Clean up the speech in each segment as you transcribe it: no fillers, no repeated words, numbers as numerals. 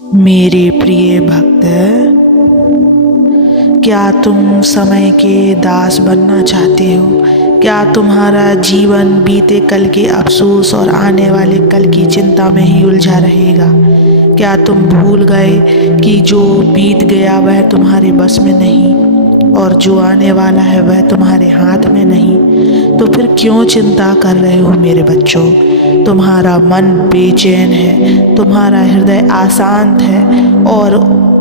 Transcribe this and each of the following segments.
मेरे प्रिय भक्त, क्या तुम समय के दास बनना चाहते हो? क्या तुम्हारा जीवन बीते कल के अफसोस और आने वाले कल की चिंता में ही उलझा रहेगा? क्या तुम भूल गए कि जो बीत गया वह तुम्हारे बस में नहीं और जो आने वाला है वह तुम्हारे हाथ में नहीं? तो फिर क्यों चिंता कर रहे हो मेरे बच्चों? तुम्हारा मन बेचैन है, तुम्हारा हृदय अशांत है और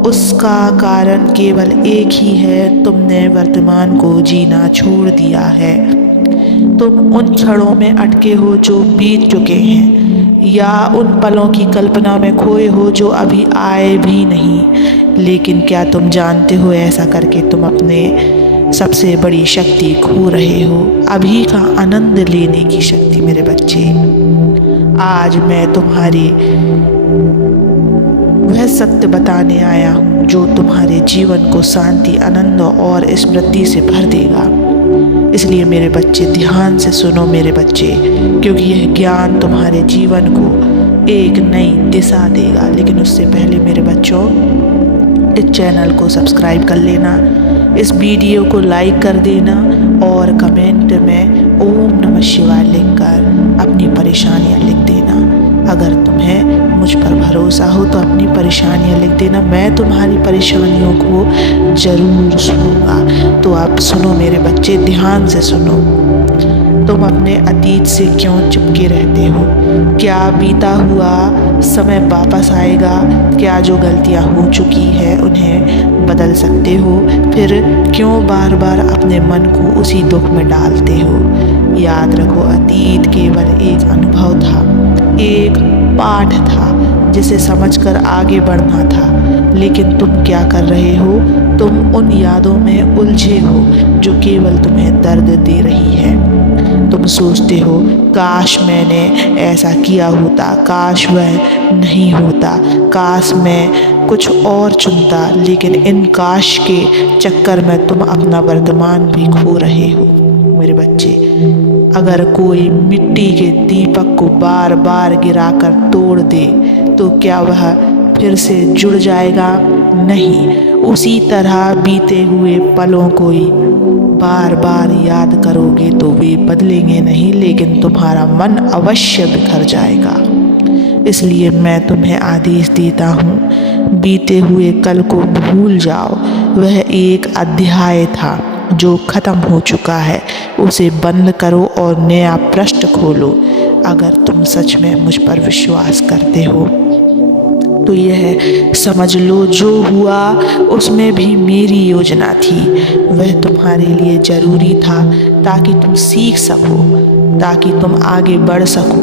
उसका कारण केवल एक ही है, तुमने वर्तमान को जीना छोड़ दिया है। तुम उन क्षणों में अटके हो जो बीत चुके हैं, या उन पलों की कल्पना में खोए हो जो अभी आए भी नहीं। लेकिन क्या तुम जानते हो, ऐसा करके तुम अपने सबसे बड़ी शक्ति खो रहे हो, अभी का आनंद लेने की शक्ति। मेरे बच्चे, आज मैं तुम्हारी वह सत्य बताने आया हूँ जो तुम्हारे जीवन को शांति, आनंद और स्मृति से भर देगा। इसलिए मेरे बच्चे, ध्यान से सुनो मेरे बच्चे, क्योंकि यह ज्ञान तुम्हारे जीवन को एक नई दिशा देगा। लेकिन उससे पहले मेरे बच्चों, इस चैनल को सब्सक्राइब कर लेना, इस वीडियो को लाइक कर देना और कमेंट में ओम नमः शिवाय लिखकर अपनी परेशानियाँ लिख देना। अगर तुम्हें मुझ पर भरोसा हो तो अपनी परेशानियाँ लिख देना, मैं तुम्हारी परेशानियों को ज़रूर सुनूंगा। तो आप सुनो मेरे बच्चे, ध्यान से सुनो। तुम अपने अतीत से क्यों चिपके रहते हो? क्या बीता हुआ समय वापस आएगा? क्या जो गलतियां हो चुकी है उन्हें बदल सकते हो? फिर क्यों बार बार अपने मन को उसी दुख में डालते हो? याद रखो, अतीत केवल एक अनुभव था, एक पाठ था जिसे समझकर आगे बढ़ना था। लेकिन तुम क्या कर रहे हो? तुम उन यादों में उलझे हो जो केवल तुम्हें दर्द दे रही है। तुम सोचते हो, काश मैंने ऐसा किया होता, काश वह नहीं होता, काश मैं कुछ और चुनता। लेकिन इन काश के चक्कर में तुम अपना वर्तमान भी खो रहे हो। मेरे बच्चे, अगर कोई मिट्टी के दीपक को बार बार गिराकर तोड़ दे तो क्या वह फिर से जुड़ जाएगा? नहीं। उसी तरह बीते हुए पलों को ही बार बार याद करोगे तो वे बदलेंगे नहीं, लेकिन तुम्हारा मन अवश्य बिखर जाएगा। इसलिए मैं तुम्हें आदेश देता हूँ, बीते हुए कल को भूल जाओ। वह एक अध्याय था जो खत्म हो चुका है, उसे बंद करो और नया पृष्ठ खोलो। अगर तुम सच में मुझ पर विश्वास करते हो तो यह समझ लो, जो हुआ उसमें भी मेरी योजना थी। वह तुम्हारे लिए ज़रूरी था ताकि तुम सीख सको, ताकि तुम आगे बढ़ सको।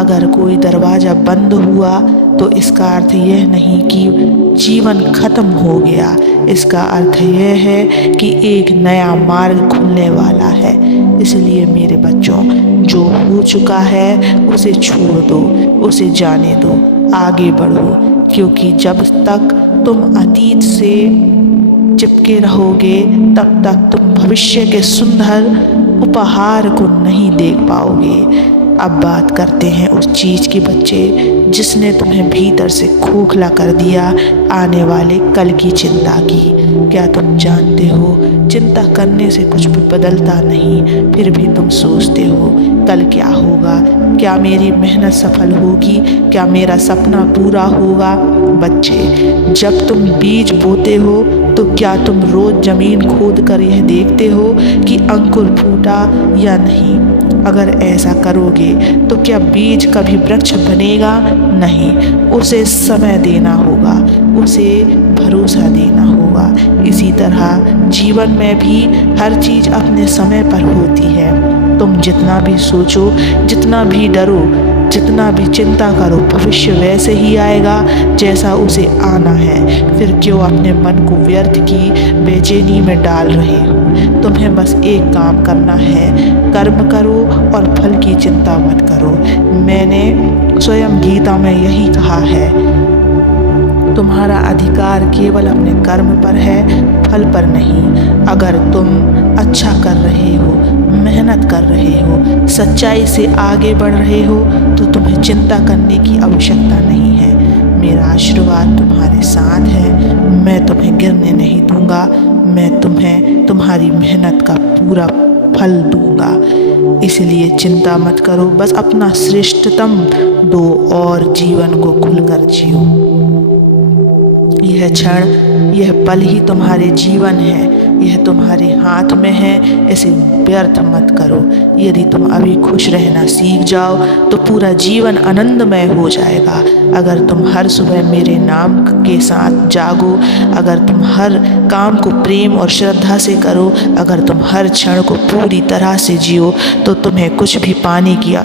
अगर कोई दरवाज़ा बंद हुआ तो इसका अर्थ यह नहीं कि जीवन खत्म हो गया। इसका अर्थ यह है कि एक नया मार्ग खुलने वाला है। इसलिए मेरे बच्चों, जो हो चुका है उसे छोड़ दो, उसे जाने दो, आगे बढ़ो। क्योंकि जब तक तुम अतीत से चिपके रहोगे तब तक तुम भविष्य के सुंदर उपहार को नहीं देख पाओगे। अब बात करते हैं उस चीज़ की बच्चे जिसने तुम्हें भीतर से खोखला कर दिया, आने वाले कल की चिंता की। क्या तुम जानते हो, चिंता करने से कुछ भी बदलता नहीं, फिर भी तुम सोचते हो कल क्या होगा, क्या मेरी मेहनत सफल होगी, क्या मेरा सपना पूरा होगा। बच्चे, जब तुम बीज बोते हो तो क्या तुम रोज़ ज़मीन खोद कर यह देखते हो कि अंकुर फूटा या नहीं? अगर ऐसा करोगे तो क्या बीज कभी वृक्ष बनेगा? नहीं। उसे समय देना होगा, उसे भरोसा देना होगा। इसी तरह जीवन में भी हर चीज़ अपने समय पर होती है। तुम जितना भी सोचो, जितना भी डरो, जितना भी चिंता करो, भविष्य वैसे ही आएगा जैसा उसे आना है। फिर क्यों अपने मन को व्यर्थ की बेचैनी में डाल रहे हो? तुम्हें बस एक काम करना है, कर्म करो और फल की चिंता मत करो। मैंने स्वयं गीता में यही कहा है, तुम्हारा अधिकार केवल अपने कर्म पर है, फल पर नहीं। अगर तुम अच्छा कर रहे हो, मेहनत कर रहे हो, सच्चाई से आगे बढ़ रहे हो तो तुम्हें चिंता करने की आवश्यकता नहीं है। मेरा आशीर्वाद तुम्हारे साथ है। मैं तुम्हें गिरने नहीं दूंगा, मैं तुम्हें तुम्हारी मेहनत का पूरा फल दूंगा। इसलिए चिंता मत करो, बस अपना श्रेष्ठतम दो और जीवन को खुलकर जियो। यह क्षण, यह पल ही तुम्हारे जीवन है, यह तुम्हारे हाथ में है, इसे व्यर्थ मत करो। यदि तुम अभी खुश रहना सीख जाओ तो पूरा जीवन आनंदमय हो जाएगा। अगर तुम हर सुबह मेरे नाम के साथ जागो, अगर तुम हर काम को प्रेम और श्रद्धा से करो, अगर तुम हर क्षण को पूरी तरह से जियो, तो तुम्हें कुछ भी पाने की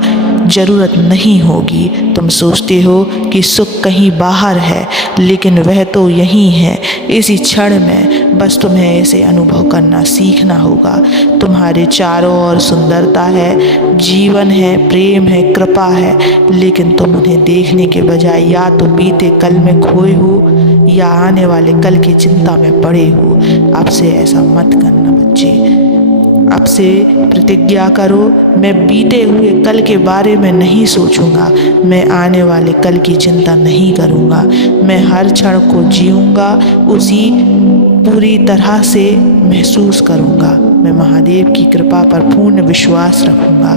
ज़रूरत नहीं होगी। तुम सोचते हो कि सुख कहीं बाहर है, लेकिन वह तो यहीं है, इसी क्षण में। बस तुम्हें इसे अनुभव करना सीखना होगा। तुम्हारे चारों ओर सुंदरता है, जीवन है, प्रेम है, कृपा है, लेकिन तुम उन्हें देखने के बजाय या तो बीते कल में खोए हो या आने वाले कल की चिंता में पड़े हो। अब से ऐसा मत करना बच्चे। अब से प्रतिज्ञा करो, मैं बीते हुए कल के बारे में नहीं सोचूंगा, मैं आने वाले कल की चिंता नहीं करूंगा। मैं हर क्षण को जीऊंगा, उसी पूरी तरह से महसूस करूंगा। मैं महादेव की कृपा पर पूर्ण विश्वास रखूंगा।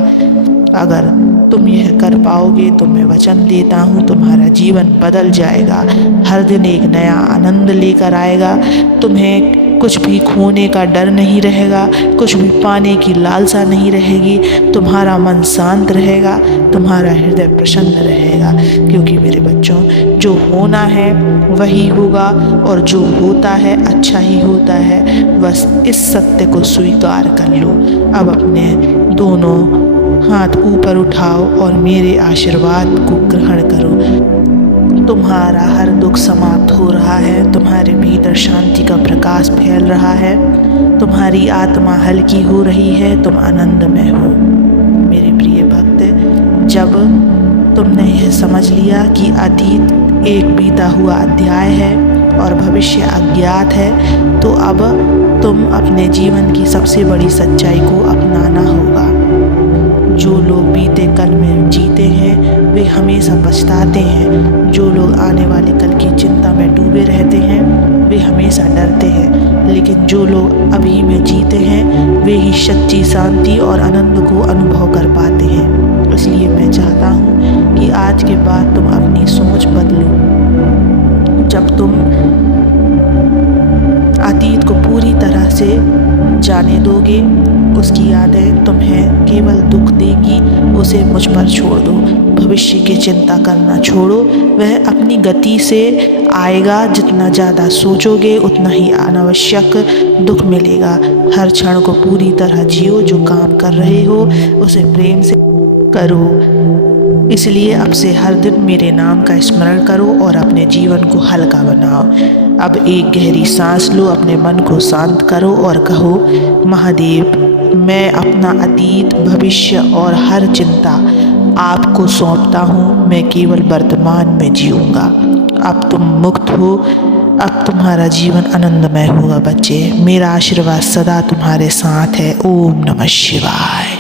अगर तुम यह कर पाओगे तो मैं वचन देता हूँ, तुम्हारा जीवन बदल जाएगा। हर दिन एक नया आनंद लेकर आएगा। तुम्हें कुछ भी खोने का डर नहीं रहेगा, कुछ भी पाने की लालसा नहीं रहेगी। तुम्हारा मन शांत रहेगा, तुम्हारा हृदय प्रसन्न रहेगा, क्योंकि मेरे बच्चों, जो होना है वही होगा और जो होता है अच्छा ही होता है। बस इस सत्य को स्वीकार कर लो। अब अपने दोनों हाथ ऊपर उठाओ और मेरे आशीर्वाद को ग्रहण करो। तुम्हारा हर दुख समाप्त हो रहा है, तुम्हारे भीतर शांति का प्रकाश फैल रहा है, तुम्हारी आत्मा हल्की हो रही है, तुम आनंदमय हो। मेरे प्रिय भक्त, जब तुमने यह समझ लिया कि अतीत एक बीता हुआ अध्याय है और भविष्य अज्ञात है, तो अब तुम अपने जीवन की सबसे बड़ी सच्चाई को अपनाना होगा। जो लोग बीते कल में जीते हैं वे हमेशा पछताते हैं। जो लोग आने वाले कल की चिंता में डूबे रहते हैं वे हमेशा डरते हैं। लेकिन जो लोग अभी में जीते हैं वे ही सच्ची शांति और आनंद को अनुभव कर पाते हैं। इसलिए मैं चाहता हूँ कि आज के बाद तुम अपनी सोच बदलो। जब तुम अतीत को पूरी तरह से जाने दोगे, उसकी यादें तुम्हें केवल दुख देंगी, उसे मुझ पर छोड़ दो। भविष्य की चिंता करना छोड़ो, वह अपनी गति से आएगा। जितना ज़्यादा सोचोगे उतना ही अनावश्यक दुख मिलेगा। हर क्षण को पूरी तरह जियो, जो काम कर रहे हो उसे प्रेम से करो। इसलिए अब से हर दिन मेरे नाम का स्मरण करो और अपने जीवन को हल्का बनाओ। अब एक गहरी सांस लो, अपने मन को शांत करो और कहो, महादेव, मैं अपना अतीत, भविष्य और हर चिंता आपको सौंपता हूँ। मैं केवल वर्तमान में जीऊँगा। अब तुम मुक्त हो, अब तुम्हारा जीवन आनंदमय होगा बच्चे। मेरा आशीर्वाद सदा तुम्हारे साथ है। ओम नमः शिवाय।